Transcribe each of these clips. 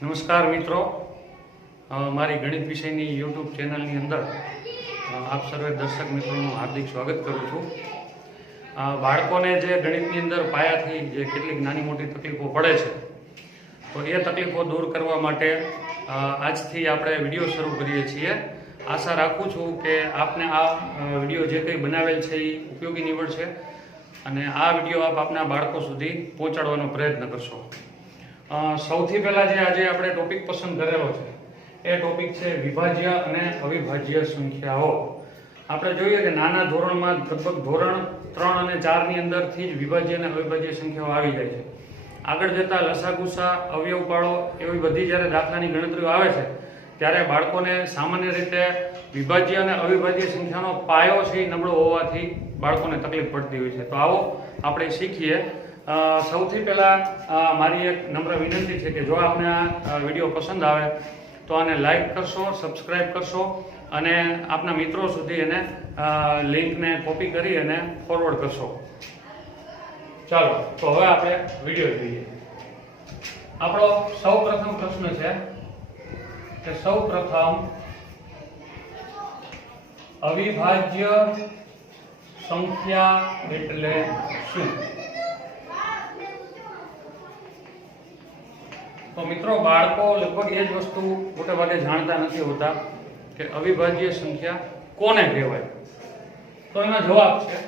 નમસ્કાર મિત્રો. મારી ગણિત વિષયની યુટ્યુબ ચેનલની અંદર આપ સર્વે દર્શક મિત્રોનું હાર્દિક સ્વાગત કરું છું. બાળકોને જે ગણિતની અંદર પાયાથી જે કેટલીક નાની મોટી તકલીફો પડે છે, તો એ તકલીફો દૂર કરવા માટે આજથી આપણે વીડિયો શરૂ કરીએ છીએ. આશા રાખું છું કે આપને આ વીડિયો જે કંઈ બનાવેલ છે એ ઉપયોગી નીવડશે અને આ વીડિયો આપ આપના બાળકો સુધી પહોંચાડવાનો પ્રયત્ન કરશો. સૌથી પહેલાં જે આજે આપણે ટોપિક પસંદ કરેલો છે, એ ટોપિક છે વિભાજ્ય અને અવિભાજ્ય સંખ્યાઓ. આપણે જોઈએ કે નાના ધોરણમાં લગભગ ધોરણ ત્રણ અને ચારની અંદરથી જ વિભાજ્ય અને અવિભાજ્ય સંખ્યાઓ આવી જાય છે. આગળ જતાં લસાગુસા અવયવ પાળો એવી બધી જ્યારે દાખલાની ગણતરીઓ આવે છે, ત્યારે બાળકોને સામાન્ય રીતે વિભાજ્ય અને અવિભાજ્ય સંખ્યાનો પાયો છે નબળો હોવાથી બાળકોને તકલીફ પડતી હોય છે. તો આવો આપણે શીખીએ સૌથી પહેલા મારી એક નમ્ર વિનંતી છે કે જો આપને આ વીડિયો પસંદ આવે, તો આને લાઈક કરશો સબસ્ક્રાઈબ કરશો, અને આપના મિત્રો સુધી એને લિંકને કોપી કરી અને ફોરવર્ડ કરશો. ચાલો, તો હવે આપણે વીડિયો જોઈએ. આપણો સૌ પ્રથમ પ્રશ્ન છે કે સૌ પ્રથમ અવિભાજ્ય સંખ્યા એટલે શું? તો મિત્રો, બાળકો લગભગ એ જ વસ્તુ મોટે ભાગે જાણતા નથી હોતા કે અવિભાજ્ય સંખ્યા કોને કહેવાય? તો એનો જવાબ છે,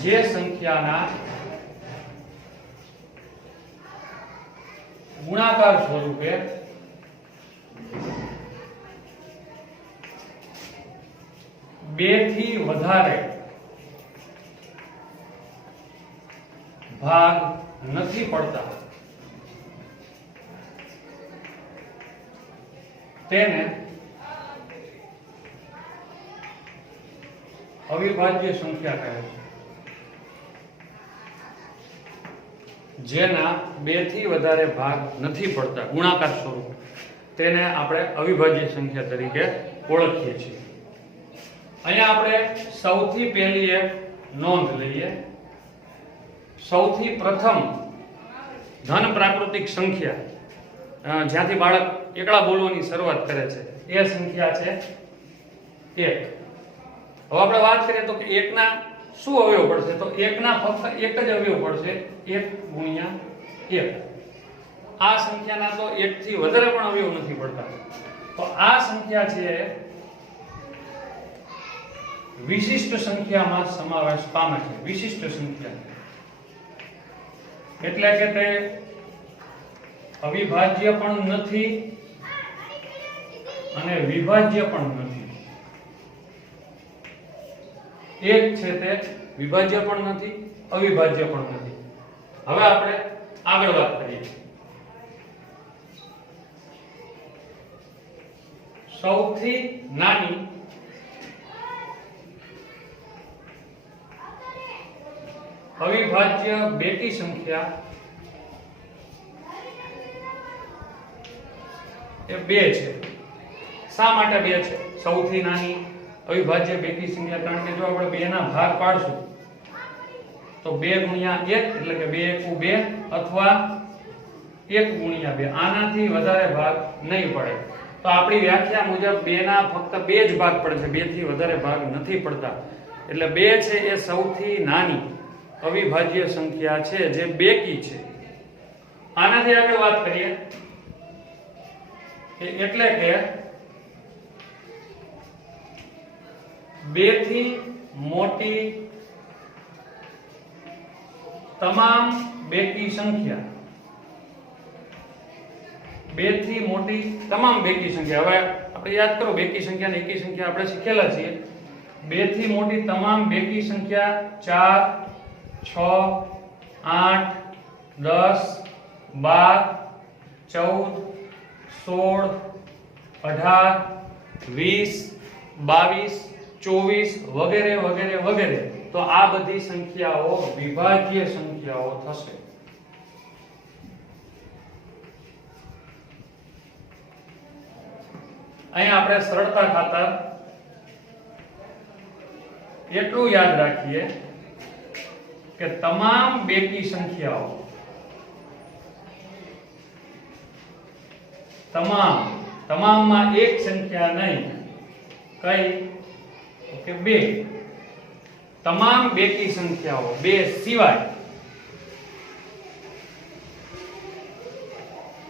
જે સંખ્યાના ગુણાકાર સ્વરૂપે બેથી વધારે ભાગ નથી પડતા. તેને અવિભાજ્ય સંખ્યા કહે છે. જેના બેથી વધારે ભાગ નથી પડતા, ગુણાકાર સ્વરૂપ. તેને આપણે અવિભાજ્ય સંખ્યા તરીકે ઓળખીએ છીએ. અહીંયા આપણે સૌથી પહેલી એક નોંધ લઈએ. સૌથી પ્રથમ ધન પ્રાકૃતિક સંખ્યા જ્યાંથી બાળક એકલા બોલવાની શરૂઆત કરે છે, એ સંખ્યા છે એક. હવે આપણે વાત કરીએ તો કે એકના શું અવયવ પડશે? તો એકના ફક્ત એક જ અવયવ પડશે, એક ગુણ્યા એક. આ સંખ્યાના તો એક થી વધારે પણ અવયવ નથી પડતા. તો આ સંખ્યા છે વિશિષ્ટ સંખ્યામાં સમાવેશ પામે છે, વિશિષ્ટ સંખ્યા. એટલે કે તે અવિભાજ્ય પણ નથી અને વિભાજ્ય પણ નથી. એક છે તે વિભાજ્ય પણ નથી, અવિભાજ્ય પણ નથી. હવે આપણે આગળ વાત કરીએ. સૌથી નાની અવિભાજ્ય બેટી સંખ્યા એ બે છે. શા માટે બે છે? સૌથી નાની અવિભાજ્ય બેટી સંખ્યા કારણ કે જો આપણે બે ના ભાગ પાડશું, તો બે ગુણ્યા એક, એટલે કે બે એકુ બે અથવા એક ગુણ્યા બે. આનાથી વધારે ભાગ નહીં પડે. તો આપણી વ્યાખ્યા મુજબ બે ના ફક્ત બે જ ભાગ પડે છે. બેથી વધારે ભાગ નથી પડતા. એટલે બે છે એ સૌથી નાની. અવિભાજ્ય સંખ્યા છે, જે બેકી છે. આનાથી આગળ વાત કરીએ. એટલે કે બેથી મોટી તમામ બેકી સંખ્યા. બેથી મોટી તમામ બેકી સંખ્યા. હવે આપણે યાદ કરો બેકી સંખ્યા ને એકી સંખ્યા આપણે શીખેલા છીએ. બેથી મોટી તમામ બેકી સંખ્યા ચાર છ આઠ દસ બાર ચૌદ સોળ અઢાર વીસ બાવીસ ચોવીસ વગેરે વગેરે વગેરે તો આ બધી સંખ્યાઓ વિભાજ્ય સંખ્યાઓ થશે. અહીંયા આપણે સરળતા ખાતર એટલું યાદ રાખીએ. કે તમામ બેકી સંખ્યાઓ. તમામ, તમામમાં એક સંખ્યા નહીં, કઈ? કે બે. તમામ બેકી સંખ્યાઓ, બે સિવાય.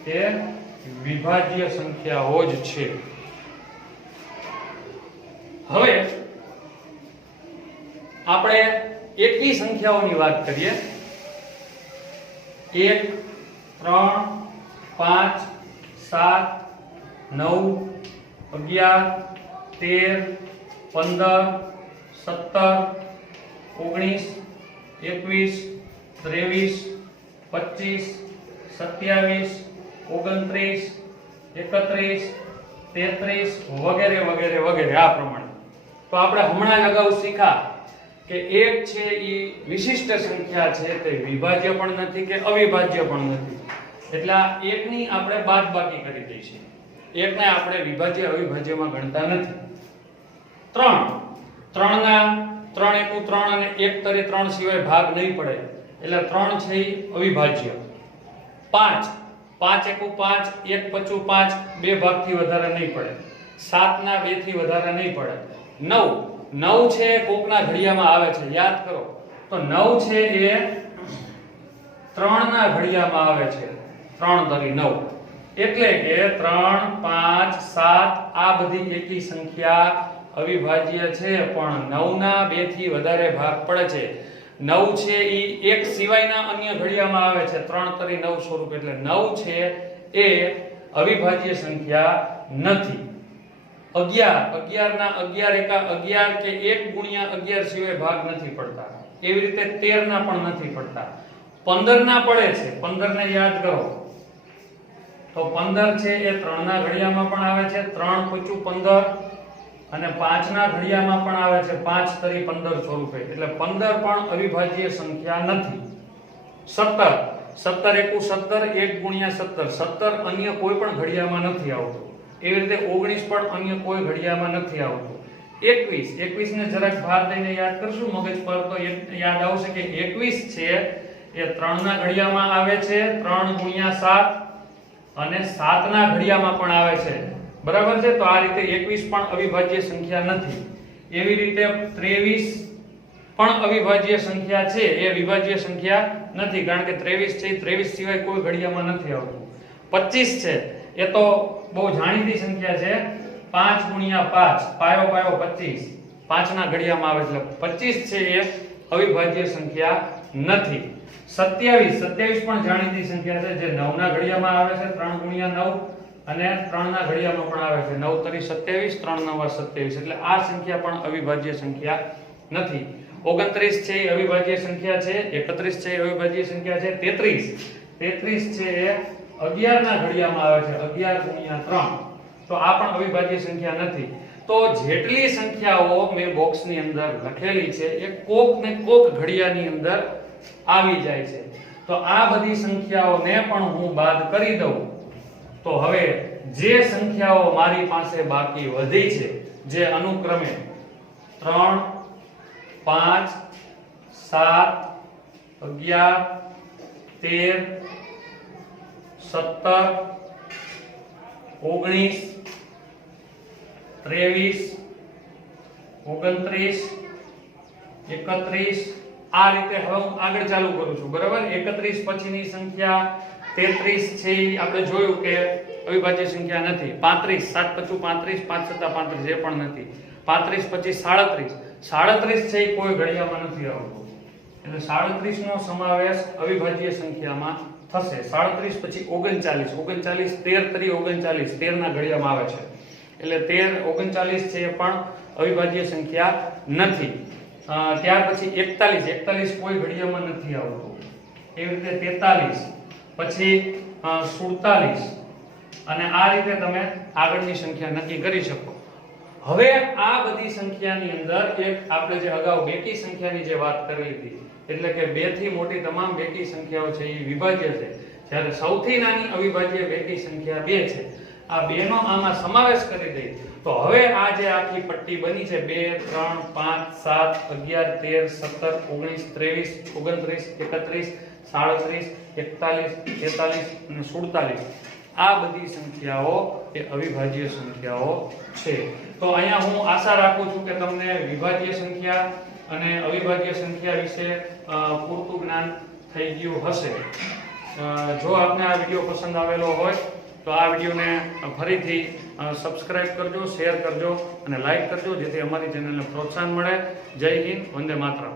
તે વિભાજ્ય સંખ્યાઓ જ છે હવે આપણે એકી સંખ્યાઓની વાત કરીએ. એક, ત્રણ, પાંચ, સાત, નવ, અગિયાર, તેર, પંદર, સત્તર, ઓગણીસ, એકવીસ, ત્રેવીસ, પચીસ, સત્યાવીસ, ઓગણત્રીસ, એકત્રીસ, તેત્રીસ વગેરે વગેરે વગેરે આ પ્રમાણે. તો આપણે હમણાં જ અગાઉ શીખા કે એક છે એ વિશિષ્ટ સંખ્યા છે તે વિભાજ્ય પણ નથી કે અવિભાજ્ય પણ નથી. એટલે એકની આપણે બાદબાકી કરી દઈશું. એકને આપણે વિભાજ્ય અવિભાજ્યમાં ગણતા નથી. ત્રણ. ત્રણના ત્રણ એકુ ત્રણ અને એક તરી ત્રણ સિવાય ભાગ નહીં પડે. એટલે ત્રણ છે એ અવિભાજ્ય. પાંચ. પાંચ એકુ પાંચ, એક પચું પાંચ બે ભાગથી વધારે નહીં પડે. સાતના બેથી વધારે નહીં પડે. નવ. નવ છે કોકના ઘડિયામાં આવે છે, યાદ કરો. તો નવ છે એ ત્રણના ઘડિયામાં આવે છે. ત્રણ તરી નવ. એટલે કે ત્રણ, પાંચ, સાત, આ બધી એકી સંખ્યા અવિભાજ્ય છે, પણ નવના બેથી વધારે ભાગ પડે છે. નવ છે એ એક સિવાયના અન્ય ઘડિયામાં આવે છે. ત્રણ તરી નવ સ્વરૂપ એટલે નવ છે એ અવિભાજ્ય સંખ્યા નથી. અગિયાર અગિયાર ના અગિયાર એકા અગિયાર કે એક ગુણ્યા અગિયાર સિવાય ભાગ નથી પડતા. એવી રીતે તેરના પણ નથી પડતા. પંદર ના પડે છે. પંદર ને યાદ કરો. તો પંદર છે એ ત્રણના ઘડિયામાં પણ આવે છે. ત્રણ પચું પંદર અને પાંચના ઘડિયામાં પણ આવે છે. પાંચ તરી પંદર સ્વરૂપે. એટલે પંદર પણ અવિભાજ્ય સંખ્યા નથી. સત્તર. સત્તર એકુ સત્તર, એક ગુણ્યા સત્તર. સત્તર અન્ય કોઈ પણ ઘડિયામાં નથી આવતું. એવી રીતે ઓગણીસ પણ અન્ય કોઈ ઘડિયામાં નથી આવતું. એકવીસ. એકવીસ ને જરાક ભાર દઈને યાદ કરશું. મગજ પર તો યાદ આવશે કે એકવીસ છે એ ત્રણ ના ઘડિયામાં આવે છે, ત્રણ ગુણ્યા સાત અને સાત ના ઘડિયામાં પણ આવે છે. બરાબર છે? તો આ રીતે એકવીસ પણ અવિભાજ્ય સંખ્યા નથી. એવી રીતે ત્રેવીસ પણ અવિભાજ્ય સંખ્યા છે. એ વિભાજ્ય સંખ્યા નથી. કારણ કે ત્રેવીસ છે. ત્રેવીસ સિવાય કોઈ ઘડિયામાં નથી આવતું. પચીસ છે. એ તો બહુ જાણીતી સંખ્યા છે. પાંચ ગુણ્યા પાંચ, પાયો પાયો પચીસ. પાંચના ઘડિયામાં આવે એટલે પચીસ છે એ અવિભાજ્ય સંખ્યા નથી. સત્યાવીસ સત્યાવીસ પણ જાણીતી સંખ્યા છે, જે નવના ઘડિયામાં આવે છે, ત્રણ ગુણ્યા નવ અને ત્રણના ઘડિયામાં પણ આવે છે. નવ તરી સત્યાવીસ, ત્રણ નવા સત્યાવીસ. એટલે આ સંખ્યા પણ અવિભાજ્ય સંખ્યા નથી. ઓગણત્રીસ છે એ અવિભાજ્ય સંખ્યા છે, એકત્રીસ છે એ અવિભાજ્ય સંખ્યા છે, તેત્રીસ. તેત્રીસ છે એ અગિયારના ઘડિયામાં આવે છે, અગિયાર ગુણ્યા ત્રણ. તો આ પણ અવિભાજ્ય સંખ્યા નથી. તો જેટલી સંખ્યાઓ મેં બોક્સની અંદર લખેલી છે, એ કોક ને કોક ઘડિયાની અંદર આવી જાય છે. તો આ બધી સંખ્યાઓને પણ હું બાદ કરી દઉં. તો હવે જે સંખ્યાઓ મારી પાસે બાકી વધી છે, જે અનુક્રમે ત્રણ, પાંચ, સાત, અગિયાર, તેર સત્તર, ઓગણીસ, ત્રેવીસ, ઓગણત્રીસ, એકત્રીસ. આ રીતે હવે હું આગળ ચાલુ કરું છું, બરાબર? એકત્રીસ પછીની સંખ્યા તેત્રીસ છે આપણે જોયું કે અવિભાજ્ય સંખ્યા નથી. પાંત્રીસ, સાત પચું પાંત્રીસ, પાંચ સત્તા પાંત્રીસ, એ પણ નથી. પાંત્રીસ પછી સાડત્રીસ. સાડત્રીસ છે એ કોઈ ઘડિયામાં નથી આવતું. એટલે સાડત્રીસ નો સમાવેશ અવિભાજ્ય સંખ્યામાં થશે. સાડત્રીસ પછી ઓગણચાલીસ. ઓગણચાલીસ, તેર તરી ઓગણચાલીસ. તેર ના ઘડિયામાં આવે છે. એટલે તેર, ઓગણચાલીસ છે પણ અવિભાજ્ય સંખ્યા નથી. ત્યાર પછી એકતાલીસ. એકતાલીસ કોઈ ઘડિયામાં નથી આવતું. એવી રીતે તેતાલીસ, પછી સુડતાલીસ. અને આ રીતે તમે આગળની સંખ્યા નક્કી કરી શકો. હવે આ બધી સંખ્યાની અંદર એક આપણે જે અગાઉ બેકી સંખ્યાની જે વાત કરી હતી એટલે કે બેથી મોટી તમામ બેકી સંખ્યાઓ છે એ વિભાજ્ય છે. જ્યારે સૌથી નાની અવિભાજ્ય બેકી સંખ્યા બે છે. આ બેનો આમાં સમાવેશ કરી દઈ. તો હવે આ જે આખી પટ્ટી બની છે, બે, ત્રણ, પાંચ, સાત, અગિયાર, તેર, સત્તર, ઓગણીસ, ત્રેવીસ, ઓગણત્રીસ, એકત્રીસ, સાડત્રીસ, એકતાલીસ, તેતાલીસ અને સુડતાલીસ. આ બધી સંખ્યાઓ એ અવિભાજ્ય સંખ્યાઓ છે. તો અહીંયા હું આશા રાખું છું કે તમને વિભાજ્ય સંખ્યા અને અવિભાજ્ય સંખ્યા વિશે પૂરતું જ્ઞાન થઈ ગયું હશે. જો આપને આ વીડિયો પસંદ આવેલો હોય, તો આ વિડીયોને ફરીથી સબસ્ક્રાઇબ કરજો, શેર કરજો અને લાઈક કરજો, જેથી અમારી ચેનલને પ્રોત્સાહન મળે. જય હિન્દ, વંદે માતરમ.